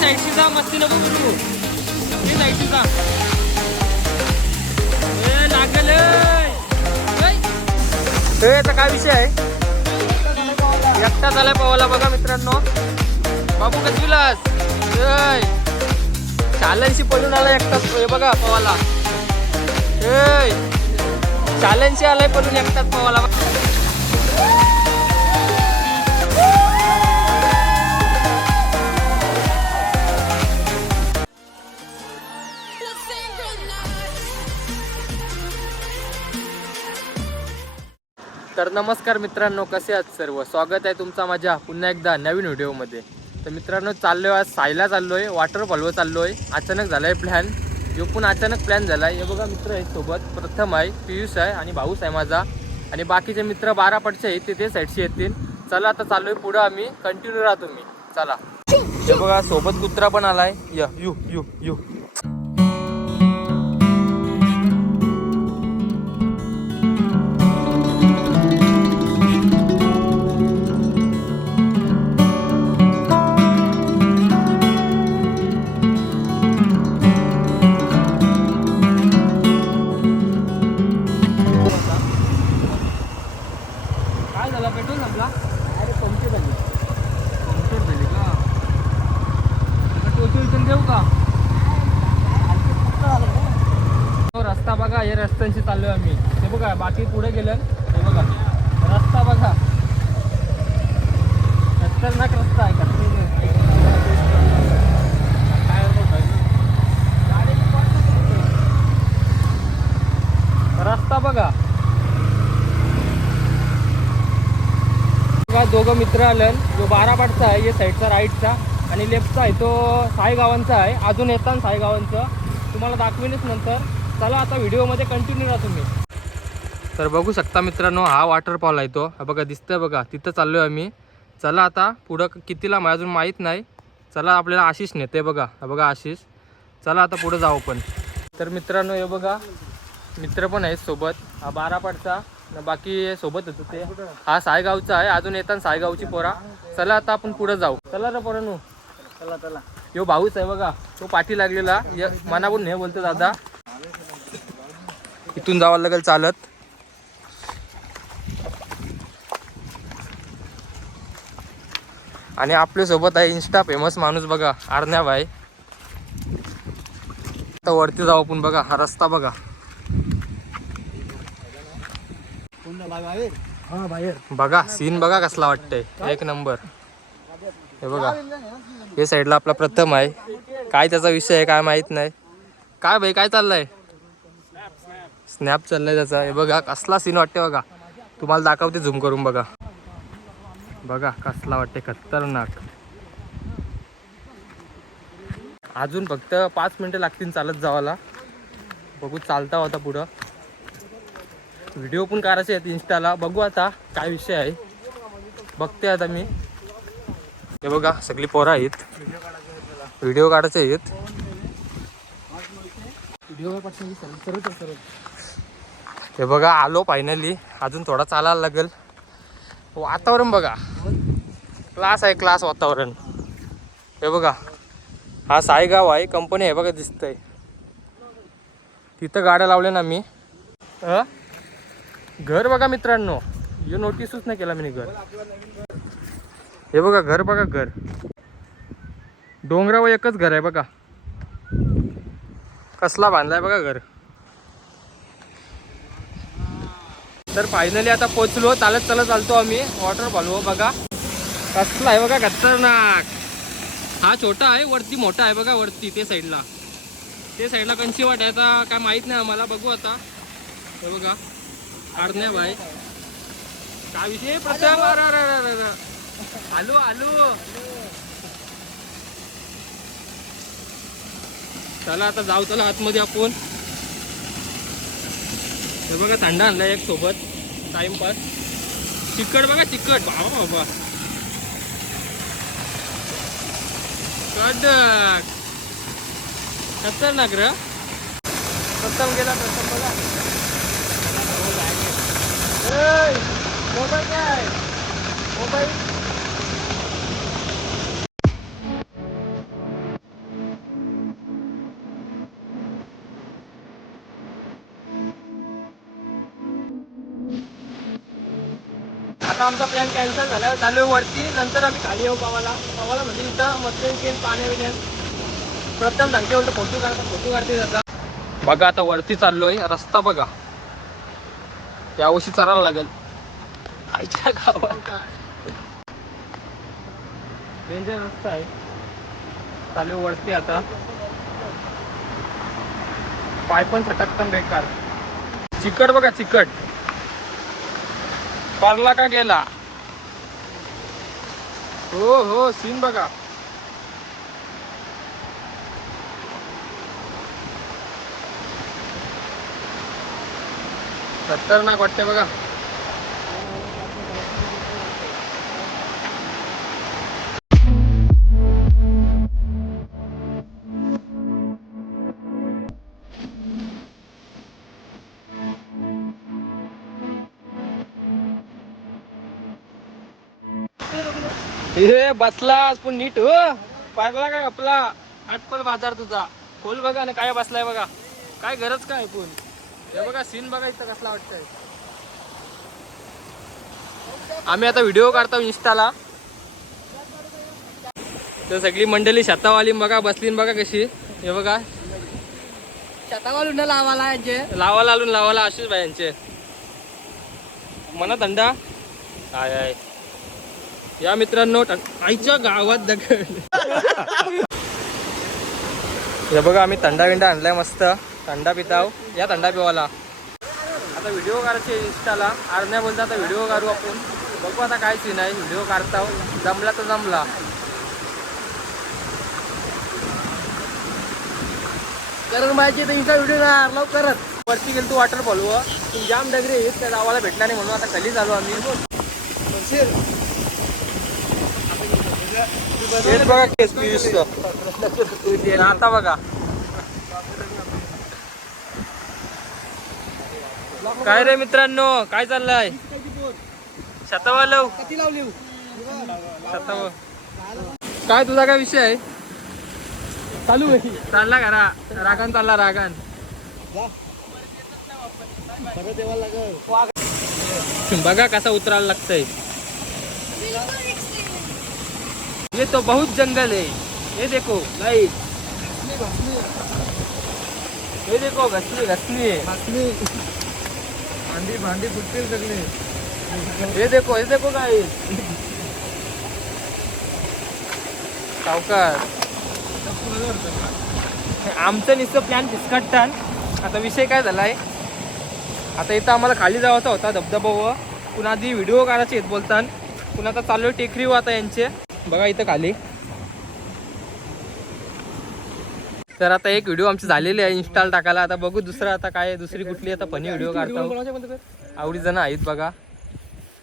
साईडची जा मस्ती नको करू ते साईडची जा लागल याचा काय विषय आहे? एकटा झालाय पवाला बघा मित्रांनो. बाबू कसविलास चालनशी पळून आला एकटाच. हे बघा पवाला ए. चालनशी आलाय पळून एकटाच पवाला नमस्कार मित्रांनो कसे आहात सर्व? स्वागत आहे तुमचा माझ्या पुन्हा एकदा नवीन व्हिडिओमध्ये. तर मित्रांनो चाललोय आज सायला चाललोय वॉटर फॉलवर चाललोय. अचानक झालाय प्लॅन जो पण अचानक प्लॅन झालाय. हे बघा मित्र आहेत सोबत प्रथम आहे पियुष आहे आणि भाऊस आहे माझा. आणि बाकीचे मित्र बारा पडचे आहेत तिथे साईडशी साईडचे येतील. चला आता चाललोय पुढं आम्ही. कंटिन्यू राहा तुम्ही. चला. हे बघा सोबत कुत्रा पण आलाय. य यू यू यू. दोघं मित्र आलं. जो बारा पाठचा आहे हे साईडचा राईटचा. आणि लेफ्टचा आहे तो सायगावांचा आहे. अजून येताना सायगावांचं तुम्हाला दाखवेनच नंतर. चला आता व्हिडिओमध्ये कंटिन्यू राहा तुम्ही तर बघू शकता मित्रांनो हा वॉटरफॉल आहे तो. हा बघा दिसतंय बघा. तिथं चाललोय आम्ही. चला आता पुढं कितीला अजून माहीत नाही. चला आपल्याला आशिष नेते बघा. हा बघा आशिष. चला आता पुढं जाऊ पण. तर मित्रांनो हे बघा. मित्र पण आहेत सोबत. हा बारापाटचा न बाकी सोबत होतं ते. हा सायगावचा आहे अजून येताना सायगावची पोरा. चला आता आपण पुढे जाऊ. चला रे पोरांनो. चला चला. यो भाऊच आहे बघा. तो पाठी लागलेला. मनावरून हे बोलतो दादा. इथून जावं लागेल चालत. आणि आपल्यासोबत आहे इन्स्टा फेमस माणूस बघा आरण्या भाई. आता वरती जाऊ आपण बघा हा रस्ता बघा. बघा सीन बघा कसला वाटतंय. एक नंबर हे बघा. हे साईडला आपला प्रथम आहे. काय त्याचा विषय आहे काय माहीत नाही. काय भाई काय चाललंय? स्नॅप चाललाय त्याचा. हे बघा कसला सीन वाटते बघा. तुम्हाला दाखवते झूम करून बघा. बघा कसला वाटते खतरनाक. अजून फक्त पाच मिनिटं लागतील चालत जावाला बघू चालता होता पुढं. व्हिडिओ पण करायचे आहेत इंस्टाला बघू आता काय विषय आहे. बघते आता मी. हे बघा सगळी पोरं आहेत. व्हिडिओ काढायचे आहेत. हे बघा आलो फायनली अजून थोडा चालायला लागेल. वातावरण बघा. क्लास आहे क्लास वातावरण. हे बघा हा सायगाव आहे. कंपनी आहे बघा दिसतंय. तिथं गाड्या लावल्या ना मी. घर बघा मित्रांनो. यो नोटीसच नाही केला मी घर. हे बघा घर बघा घर. डोंगरावर एकच घर आहे बघा. कसला बांधलाय बघा घर. तर फायनली आता पोचलो. चालत चालत चालतो आम्ही. वॉटरफॉलवर हो बघा. कसला आहे बघा खतरनाक. हा छोटा आहे वरती मोठा आहे बघा वरती ते साईडला ते साईडला कंची वाट आहे. आता काय माहीत नाही आम्हाला. बघू आता. हे बघा. काढण्या बाय काय विषय? प्रथम अरे, अरे, अरे, अरे. आलो आलो चला आता जाऊ चला आतमध्ये आपण. हे बघा थंड आणलाय एक सोबत. टाइमपास चिकट बघा चिकट बाबा बाबा कडक खतरनाक र प्रथम गेला प्रथम बघा. आता आमचा प्लॅन कॅन्सल झाला चालू वरती. नंतर आम्ही खाली येऊ पावाला पावाला म्हणजे इथं मध्यम केस पाण्या बिण्या प्रथम सांगते होतं फोटो काढता फोटो काढते बघा आता वरती चाललोय. रस्ता बघा. यावर्षी चालायला लागेल. आईच्या गावात. डेंजर रस्ता आहे. चालू वरती आता. पाय पण सटकतं बेकार. चिकट बघा चिकट. पारला का गेला? हो हो सीन बघा. खतरनाक वाटते बघा. हे बसलास पण नीट हो. पागला काय आपला. आटपल बाजार तुझा. खोल बघा ना काय बसलाय बघा. काय गरज काय पण? हे बघा सीन बघा इथं कसला वाटतंय. आम्ही आता व्हिडिओ काढतो इंस्टाला तर सगळी मंडळी शतावाली बघा बसलीन बघा कशी. हे बघा. शतावालून लावाला यांचे. लावाला आलून लावाला आशिष भाई यांचे. मना थंडा आय आय. या मित्रांनो आईच्या गावात दगड. हे बघा आम्ही थंडा विंडा आणलाय मस्त. थंडा पिताव या थंडा पिवाला. आता व्हिडिओ काढायचे इंस्टाला आरण्या बोलता आता व्हिडिओ काढू आपण. बघू आता काय सीन आहे. व्हिडिओ काढताव. जमला तर जमला. कारण माझी तर इंस्टा व्हिडिओ नाही लवकरच. वरती गेलो तू वॉटरफॉल व जाम डगरे आहेत त्या गावाला भेटला नाही म्हणून आता खाली झालो आम्ही. बघा केस. आता बघा. काय रे मित्रांनो? काय चाललंय? शतवालव. किती लावली शतव. काय तुझा काय विषय आहे? चालू आहे. चालला का रा रागान चालला रागान. बघा कसा उतरायला लागतंय. ये तो बहुत जंगल है ये देखो गाइस ये देखो घसली घसली है भांडी भांडी फुटतील सगळे. हे देखो हे देखो काय सावकार. आमचं नुसतं प्लॅन फिसकटतान आता विषय काय झालाय? आता इथं आम्हाला खाली जायचा होता धबधबा पुन्हा आधी व्हिडिओ काढायचे आहेत बोलतान. पुन्हा आता चालू टेकरी आता यांचे. बघा इथं खाली. तर आता एक व्हिडिओ आमची झालेली आहे इन्स्टॉल टाकायला. आता बघू दुसरा आता काय दुसरी कुठली आता फनी व्हिडिओ काढतो. आवडी जण आहेत बघा.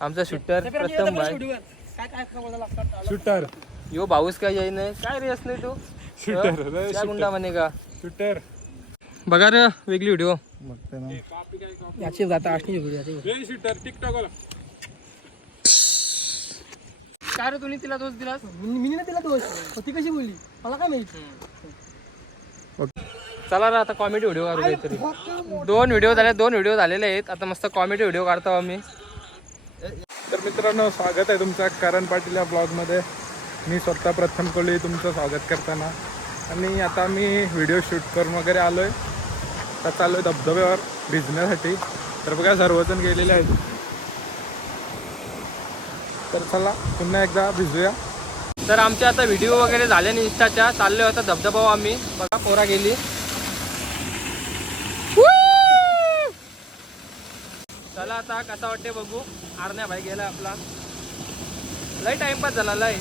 आमचा शूटर प्रथम भाई शूटर यो भाऊस काय येई नाही. काय रे असले तू? शूटर गुंडा म्हणे का? शूटर बघा रे वेगळी व्हिडिओ. याची जाता असणी व्हिडिओ शूटर टिकटॉक काय रे तुम्ही तिला दोष दिलास? मी ना तिला दोष ती कशी बोलली? मला काय माहिती? चला ना आता कॉमेडी व्हिडिओ काढू काहीतरी. दोन व्हिडिओ झाले दोन व्हिडिओ झालेले आहेत. आता मस्त कॉमेडी व्हिडिओ काढतो आम्ही. तर मित्रांनो स्वागत आहे तुमचं करण पाटील या ब्लॉगमध्ये मी स्वतः प्रथम कोळी तुमचं स्वागत करताना. आणि आता मी व्हिडिओ शूट करून वगैरे आलो आहे आता चालू आहे धबधब्यावर भिजण्यासाठी तर बघा सर्वजण गेलेले आहेत. तर चला पुन्हा एकदा भिजूया. तर आमच्या आता व्हिडिओ वगैरे झाले नाही इंस्टाच्या चालले होता धबधबा आम्ही. बघा पोरा गेली. आता कसा वाटते बघू. आरण्या भाई गेला आपला. लय टाइमपास झाला लय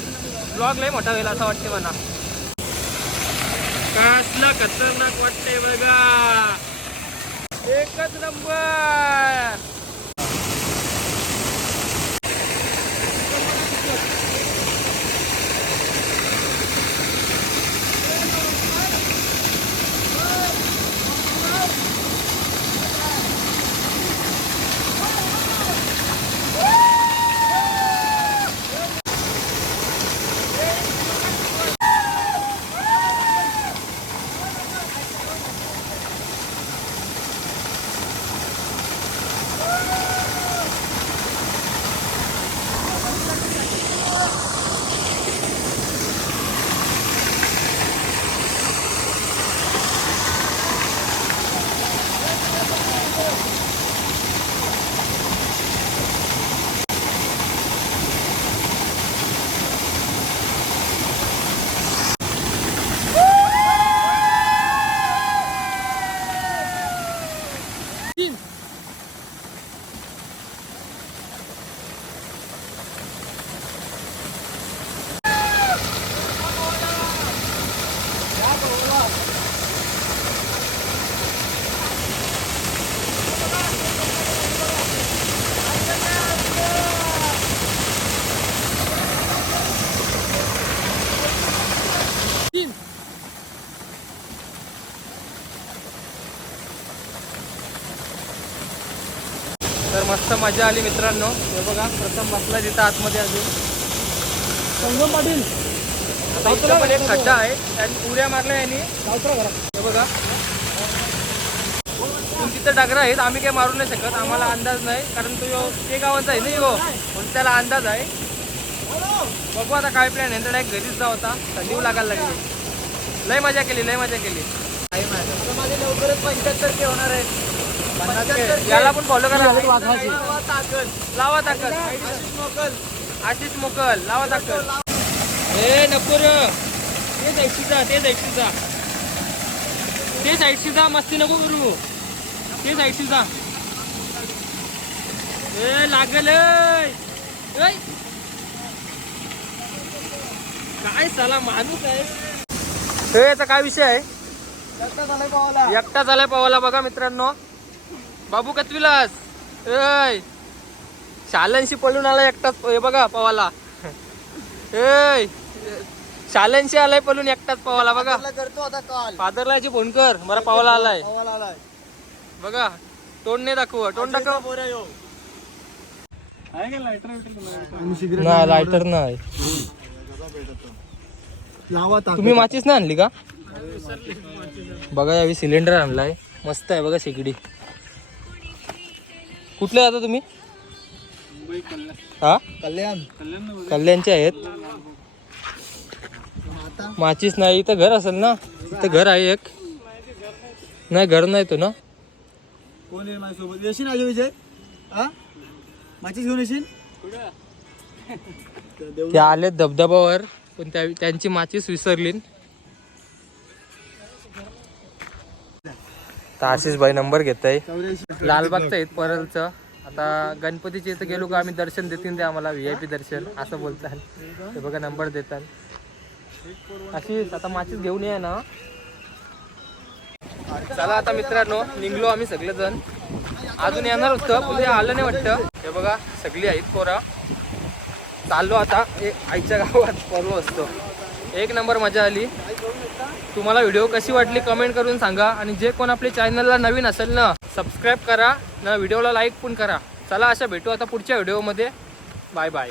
ब्लॉग लय मोठा गेला असं वाटते मला. कसलं खतरनाक वाटते बघा. एकच नंबर मजा आली मित्रांनो. हे बघा प्रथम बसला तिथं आतमध्ये अजून. संगम पाटील. आता इथं पण एक खड्डा आहे. त्याने उड्या मारल्या यांनी. हे बघा. तिथं डागरा आहेत. आम्ही काही मारू नाही शकत. आम्हाला अंदाज नाही. कारण तो यो ते गावाचा आहे ना यो. म्हणून त्याला अंदाज आहे. बघू आता काय प्लॅन आहे. तर डायरेक्ट घरीच जा होता थंडी लागायला लागली. लय मजा केली लय मजा केली. माझे लवकरच पंच्याहत्तर होणार आहे याला पण फॉलो करा. लावा ताकद. आशिष मोकल. लावा ताकद. ए नको र. ते साईडशी जा ते साईडशी जा ते साईडशी जा मस्ती नको करू. ते साईडशी जा ए लागल. काय साला माणूस आहे? हे याचा काय विषय आहे? एकटा झालाय पवाला बघा मित्रांनो. बाबू कतविलास ऐ शालनशी पळून आला एकटाच हे बघा पवाला. ऐ शालनशी आलाय पळून एकटाच पवाला बघा. करतो आता काल फादरला फोन कर बरं पवाला आलाय. पवाला आलाय. बघा तोंड नाही दाखव तोंड दाखव. नाही लायटर नाही. तुम्ही माचीच नाही आणली का? बघा यावी सिलेंडर आणलाय. मस्त आहे बघा शेगडी. कुठले आता तुम्ही? हा? कल्याण. कल्याणचे आहेत. माचीस नाही इथं घर असेल ना? इथं घर आहे एक. नाही घर नाही तो ना? कोण आहे माझ्यासोबत? येशील अजय विजय? हा? माझीच घेऊन येशील? ते आले धबधबावर पण त्या त्यांची माचीस विसरली तर आशिष भाई नंबर घेत आहे चौऱ्याऐंशी लालबागचं आहेत परलचं आता गणपतीचे इथं गेलो का आम्ही दर्शन देतील ते आम्हाला व्ही आय पी दर्शन असं बोलतात. ते बघा नंबर देतात. आशिष आता माचीस घेऊन या ना. चला आता मित्रांनो निघलो आम्ही सगळेजण. अजून येणार होतं पण आलं नाही वाटतं. हे बघा सगळी आहेत पोरा. चाललो आता एक आईच्या गावात पर्व असतो. एक नंबर मजा आली. तुम्हाला व्हिडिओ कशी वाटली कमेंट करून सांगा आणि जे कोण आपल्या चॅनलला नवीन असेल ना सबस्क्राईब करा. ना व्हिडिओला लाईक पण करा. चला अशा भेटू आता पुढच्या व्हिडिओमध्ये. Bye bye